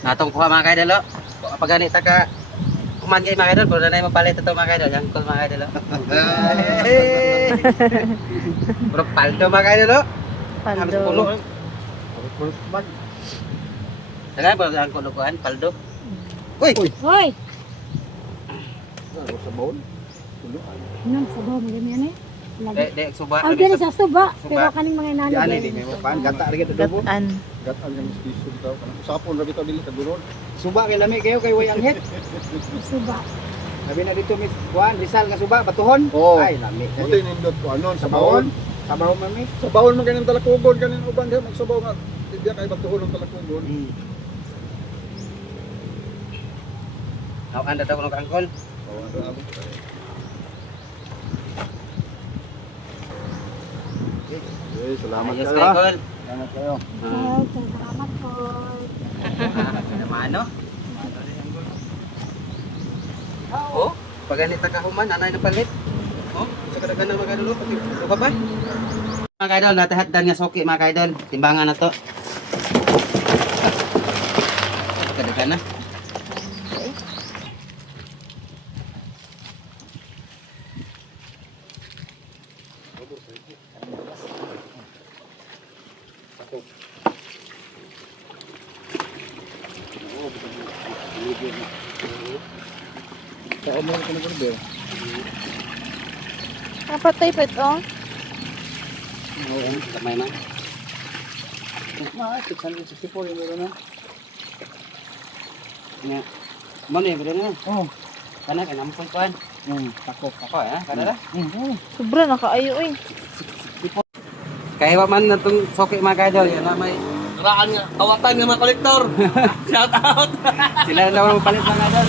Natong kuha mga kaidol. Pag ganit ka kuman kay mga kaidol, pero na mapalit ito mga kaidol. Yang cool mga kaidol. Bro, paldo mga kaidol. Paldo. Dagan bro, ang kunukuan paldo. Uy. Hoy! Sa bawon. Nang sabaw mo ganyan eh. Dek suba. Ang gani sa suba, pero kaning mga inani. Yan di may pan gata rin kita dubo. Gatan. Gatan nga station daw. Usapon ra bitaw dili sa duron. Suba kay lami kayo kay way anghit. Suba. Sabi na dito Miss Juan, Rizal nga suba batuhon. Ay lami. Buti nindot ko anon Sa bawon. Sa bawon mami. Sa bawon man ganyan talakugon ganin uban diha magsabaw nga. Diya kay batuhon ang talakugon. Aw anda daw kuno angkol. Bawon ra abot. Okay, salamat Ayos kayo kay ha. angkol. Salamat kayo. Okay, salamat po. Mano? Oh, pag ganit ka human, nanay na palit. Oh, sa kadagan na mga kaidol, pati ba ba? Mga kaidol, natahatdan nga soki mga kaidol. Timbangan na to. Kadagan na. Sa mo ko na ko. Napatay pa ito. Oo, kamay na. Ah, 664 yung meron na. Nga. Mo ni bro na. Oh. Kana kay nampun kuan. Takok. Ako kana ra. Sobra nakaayo eh. Kaya wa man natong soki mga kaidol, yan na may Turaan nga, kawatan nga mga kolektor. Shout out. sila na daw ang palit mga kaidol.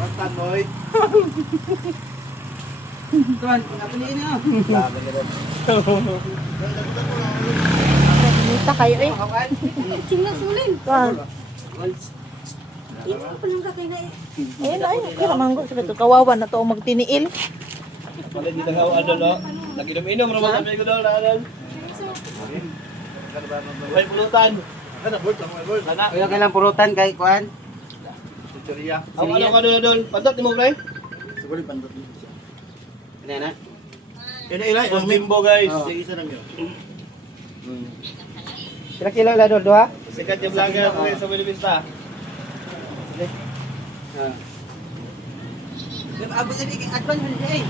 Watan boy. Tuan, napiliin niyo. Nita kayo eh. Tingnan sulin. Tuan. Ito pa lang kakay na eh. Ayun ay, kira manggo sa ito. Kawawa na to ang magtiniil. Wala di tangaw adol oh. Lagi inom naman kami ko dol adol. May pulutan. Kana boy, tama boy. Kana. Kuya kailang purutan kay kuan. Chicheria. Ang ano ka dol Pandot mo pre? Siguro pandot dito siya. Ano na? Ina Os bimbo guys. Oh. Sige isa na miyo. Pila kilo la dol duha? Sikat yung vlogger pre sa Pilipista. Abot na kay advance man ay.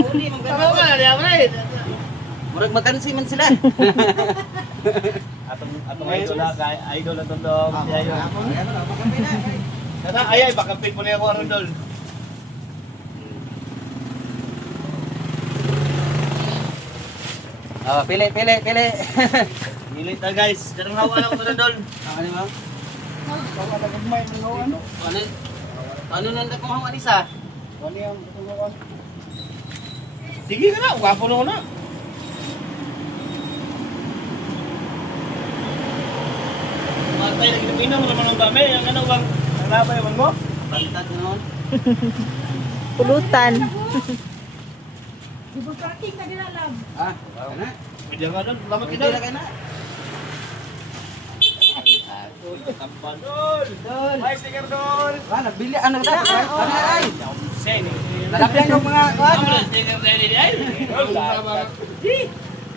Uli man Tama ka na diya pre. Murag magkansi man sila. Atong idol na kay idol na tondong. Kana ay bakampit po niya ako aron dol. Oh, pili. Milit na guys. Darang hawa na ko to dol. Ano mo? Ano nang kung hawa ni sa? Sige ka na, gwapo na ko na. Matay lagi inom naman ng dami. Ang ano bang labay man mo? Baliktad noon. Pulutan. Di ba parking ka nila lab? Ah, kana. Pwede ka doon. Salamat Pwede kita. na kana. Tampan dol. Dol. Ay, sticker dol. Wala, bili ano ta? Ano ay? Sen. Lalapyan yung mga kuan. Ano na sticker na ini ay?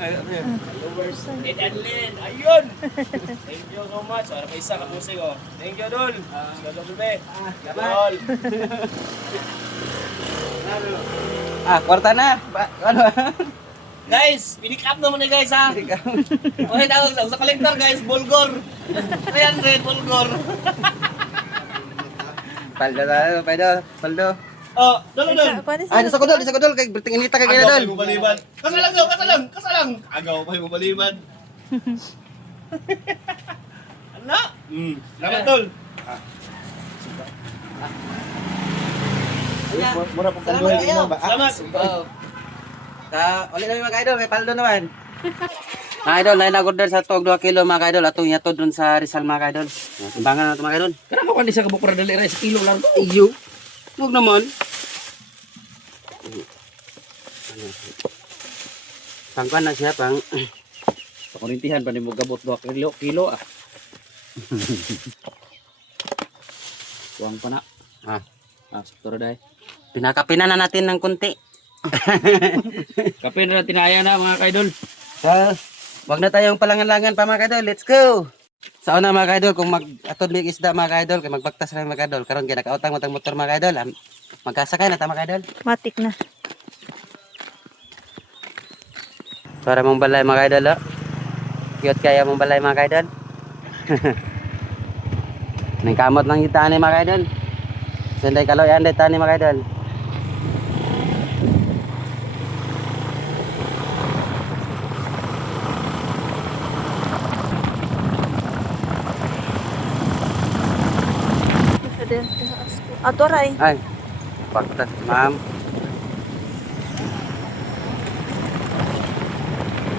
Ed Anlin, ayun! Thank you so much. Para pa isa ka musik oh. Thank you, Dol. Sige, Dol. Dol. Ah, kwarta na. Ano? Guys, pinick up naman ni guys ha. Okay, tawag sa collector guys, Bulgor. 300 Bulgor. Paldo. Oh, Dol. Ah, sa kodol kay berting inita kay kaya Agaw dol. pa mo baliban. Kasalang. Agaw pa mo baliban. Ano? Salamat, Dol. Mura pong Salamat kanduhin kayo. mo ba? Salamat. Oh. Ulit na mga idol, kay Paldo naman. Mga idol, lain ako dun sa tog 2 kilo mga idol. Atong yatod dun sa Rizal mga idol. Timbangan na ito mga idol. Kana ko kanisa ka bukura dali sa kilo lang to. Iyo. Huwag naman. Pangkuan na siya, pang Pakurintihan pa ni mo gabot 2 kilo ah. Tuwang pa na. Ah, Sakto day. pinakapinan na natin ng kunti. Kape na tinaya na mga kaidol. So, wag na tayong palangan-langan pa mga kaidol. Let's go! Sa una mga kaidol, kung mag-atod may isda mga kaidol, kay magbaktas na mga kaidol. Karon kaya nakautang matang motor mga kaidol. Magkasakay na ta mga kaidol. Matik na. Para mong balay mga kaidol, oh. Cute kaya mong balay mga kaidol. Nang kamot lang kita ni mga kaidol. Senday kaloy anday tani mga kaidol. Ato ray. Ay, baktas ma'am.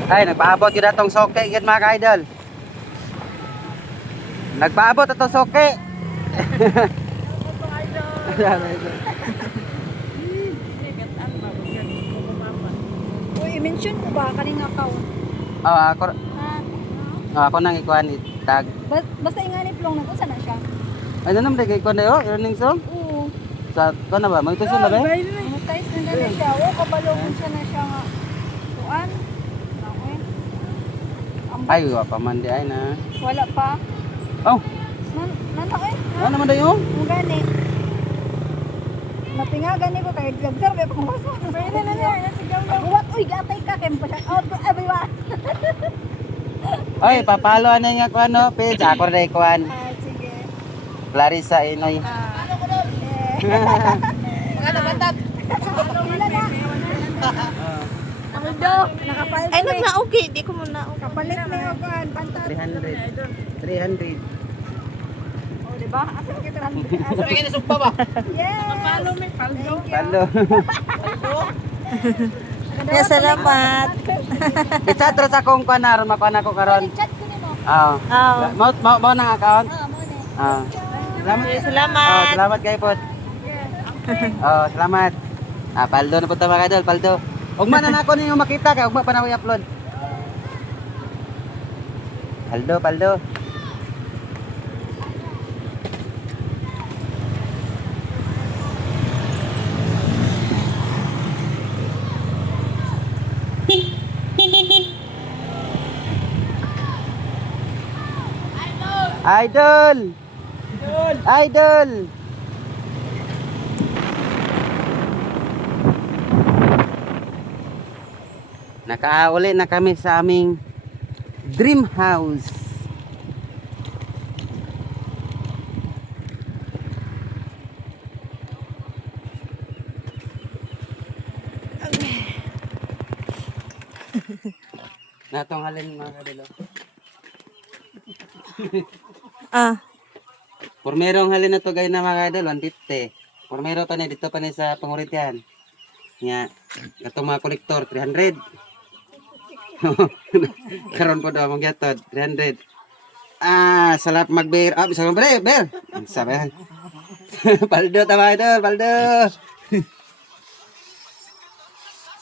Ay, nagpaabot yun atong soke yun mga ka-idol. Nagpaabot atong soke. Uy, i-mention ko ba kaning account? Oh, ako, Ha? ako nang ikuhan itag. Basta ingani plong na sa na siya. Ay, naman dahil ikuhan na yun, earnings song. Oo. Sa, ko na ba? Magtusin na ba? Monetize na na siya. O, kabalungan siya na siya nga. Kuan? Okay. Ay, wapa man di ay na. Wala pa. Oh, Nana eh. ano naman daw yun? Ang gani. Napingagan ni ko kay Jagger kay pumasok. Pwede na niya. Nasigaw na. What? Uy, gatay ka. Kaya pa siya. Out to everyone. Ay, papalo ano yung kuhan no? Page, ako rin ikuhan. Sige. Clarissa Inoy. Ano ko doon? Mga nabantat. Wala na. Ako do. Nakapalit Ay, nagna-okay. Di ko mo na-okay. Kapalit na yung kuhan. Pantat. 300. Oh, diba? Asan kita rin? Asan kita sumpa ba? Yes! Napalo may kaldo. Palo. Ya, salamat. Isa tras akong kuhan na, makuha ako karon. Chat ko nimo. Oo. Mo nang account? Ah, mo na. Ah. Salamat. Salamat. Oh, salamat kay Pot. Oh, salamat. Ah, paldo na po ta mga idol, paldo. Ugma na nako ninyo makita kay ugma pa na ko i-upload. Paldo, paldo. Idol! Idol! Nakauli na kami sa aming dream house. Natong halin mga kadilo. Ah, Pormerong halin na to gay na mga idol, 150. Pormero pa ni dito pa ni sa panguritihan. Nya, katong mga kolektor 300. Karon po daw mong gatod 300. Ah, salap mag-bear. Ah, bisa mag-bear, bear. Sabi. Paldo ta mga idol, paldo.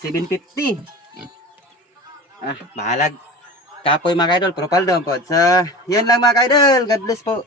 750. Ah, bahalag. Kapoy mga idol, pero paldo po. So, yan lang mga idol. God bless po.